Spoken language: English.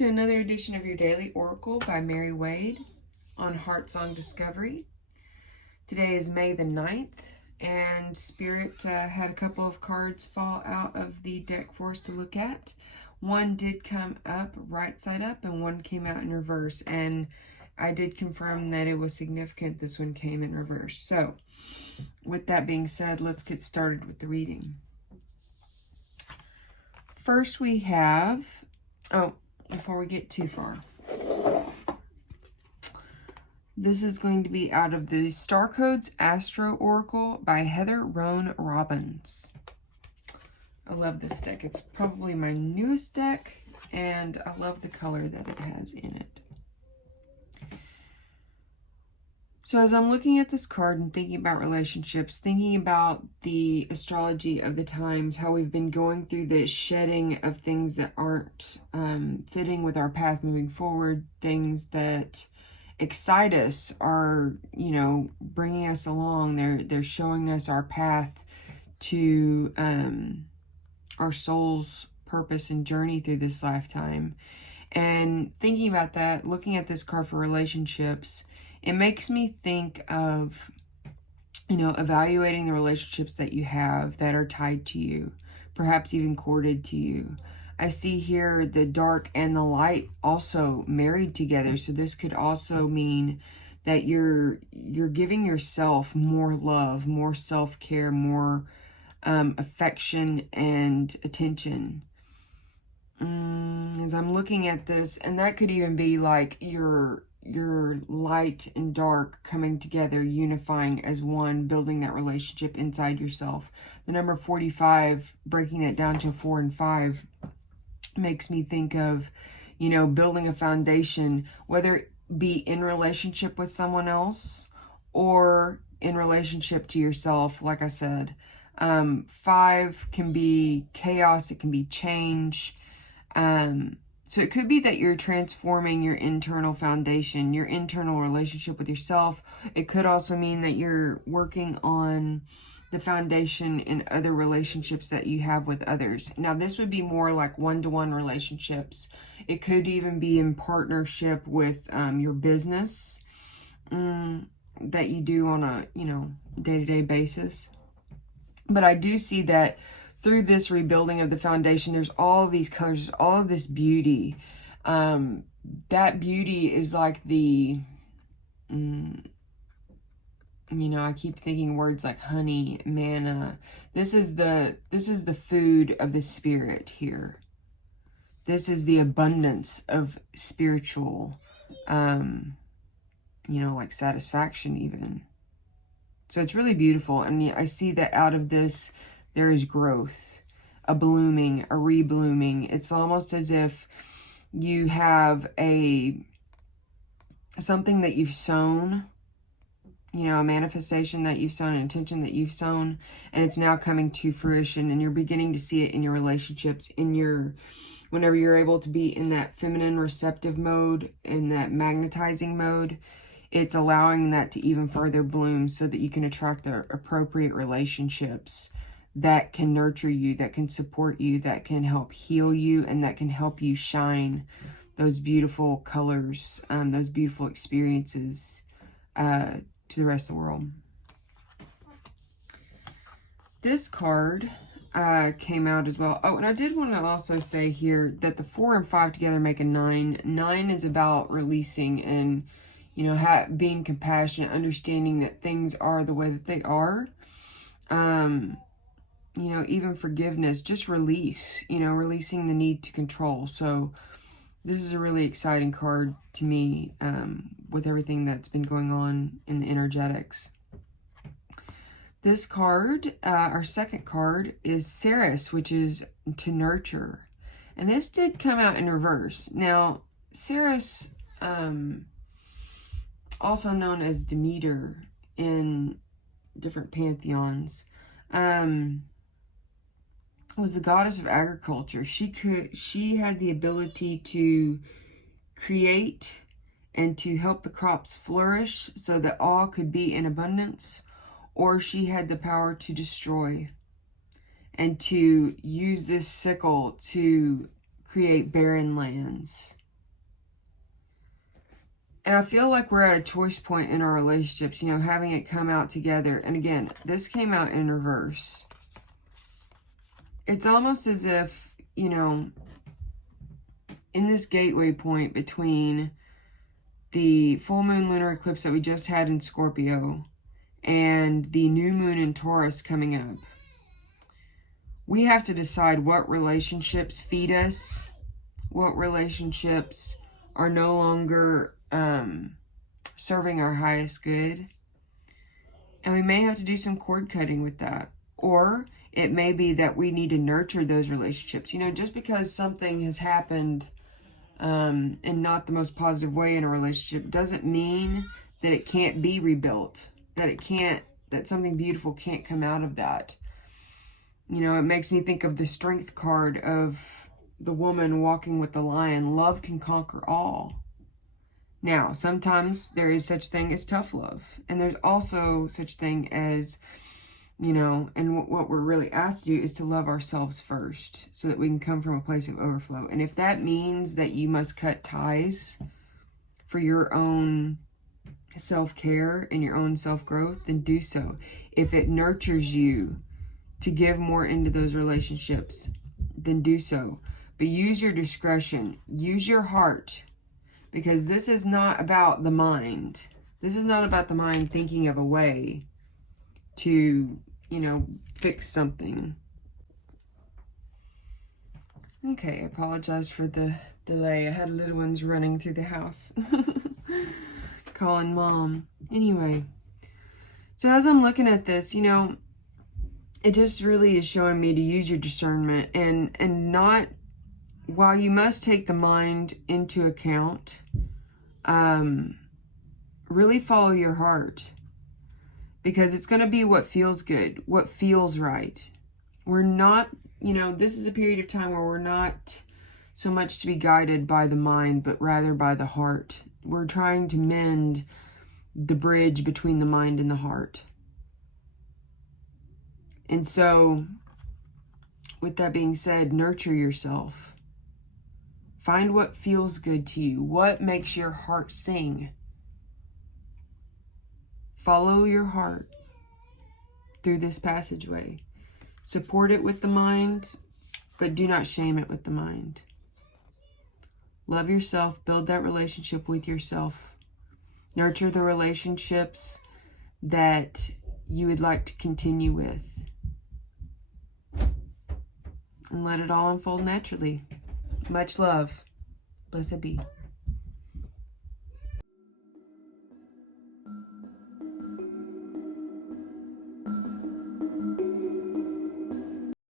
to another edition of your Daily Oracle by Mary Wade on Heartsong Discovery. Today is May the 9th, and Spirit had a couple of cards fall out of the deck for us to look at. One did come up right side up, and one came out in reverse, and I did confirm that it was significant this one came in reverse. So, with that being said, let's get started with the reading. First we have, before we get too far, this is going to be out of the Star Codes Astro Oracle by Heather Roan Robbins. I love this deck. It's probably my newest deck, and I love the color that it has in it. So as I'm looking at this card and thinking about relationships, thinking about the astrology of the times, how we've been going through the shedding of things that aren't fitting with our path moving forward, things that excite us are, bringing us along. They're showing us our path to our soul's purpose and journey through this lifetime. And thinking about that, looking at this card for relationships, it makes me think of, evaluating the relationships that you have that are tied to you, perhaps even corded to you. I see here the dark and the light also married together. So this could also mean that you're giving yourself more love, more self-care, more affection and attention. As I'm looking at this, and that could even be like your light and dark coming together, unifying as one, building that relationship inside yourself. The number 45, breaking that down to 4 and 5, makes me think of, building a foundation, whether it be in relationship with someone else or in relationship to yourself. Like I said, 5 can be chaos, it can be change. So it could be that you're transforming your internal foundation, your internal relationship with yourself. It could also mean that you're working on the foundation in other relationships that you have with others. Now, this would be more like one-to-one relationships. It could even be in partnership with your business that you do on a, day-to-day basis. But I do see that through this rebuilding of the foundation, there's all of these colors, all of this beauty. That beauty is like the, I keep thinking words like honey, manna. This is the food of the spirit here. This is the abundance of spiritual, like satisfaction even. So it's really beautiful. And I see that out of this, there is growth, a blooming, a reblooming. It's almost as if you have something that you've sown, a manifestation that you've sown, an intention that you've sown, and it's now coming to fruition, and you're beginning to see it in your relationships, whenever you're able to be in that feminine receptive mode, in that magnetizing mode. It's allowing that to even further bloom so that you can attract the appropriate relationships that can nurture you, that can support you, that can help heal you, and that can help you shine those beautiful colors, those beautiful experiences to the rest of the world. This card came out as well. Oh, and I did want to also say here that the 4 and 5 together make a 9. 9 is about releasing and, being compassionate, understanding that things are the way that they are. Even forgiveness, just release, releasing the need to control. So this is a really exciting card to me with everything that's been going on in the energetics. This card, our second card, is Ceres, which is to nurture. And this did come out in reverse. Now, Ceres, also known as Demeter in different pantheons, was the goddess of agriculture. She had the ability to create and to help the crops flourish so that all could be in abundance, or she had the power to destroy and to use this sickle to create barren lands. And I feel like we're at a choice point in our relationships, you know, having it come out together. And again, this came out in reverse. It's almost as if, you know, in this gateway point between the full moon lunar eclipse that we just had in Scorpio and the new moon in Taurus coming up, we have to decide what relationships feed us, what relationships are no longer serving our highest good. And we may have to do some cord cutting with that. Or it may be that we need to nurture those relationships. You know, just because something has happened in not the most positive way in a relationship doesn't mean that it can't be rebuilt, that something beautiful can't come out of that. You know, it makes me think of the strength card of the woman walking with the lion. Love can conquer all. Now, sometimes there is such thing as tough love. And there's also such thing as, you know, and what we're really asked to do is to love ourselves first so that we can come from a place of overflow. And if that means that you must cut ties for your own self-care and your own self-growth, then do so. If it nurtures you to give more into those relationships, then do so. But use your discretion. Use your heart. Because this is not about the mind. This is not about the mind thinking of a way to, you know, fix something. Okay, I apologize for the delay. I had little ones running through the house. Calling mom. Anyway. So as I'm looking at this, you know, it just really is showing me to use your discernment and not, while you must take the mind into account, really follow your heart, because it's going to be what feels good, what feels right. We're not, you know, this is a period of time where we're not so much to be guided by the mind, but rather by the heart. We're trying to mend the bridge between the mind and the heart. And so, with that being said, nurture yourself. Find what feels good to you. What makes your heart sing? Follow your heart through this passageway. Support it with the mind, but do not shame it with the mind. Love yourself. Build that relationship with yourself. Nurture the relationships that you would like to continue with. And let it all unfold naturally. Much love. Blessed be.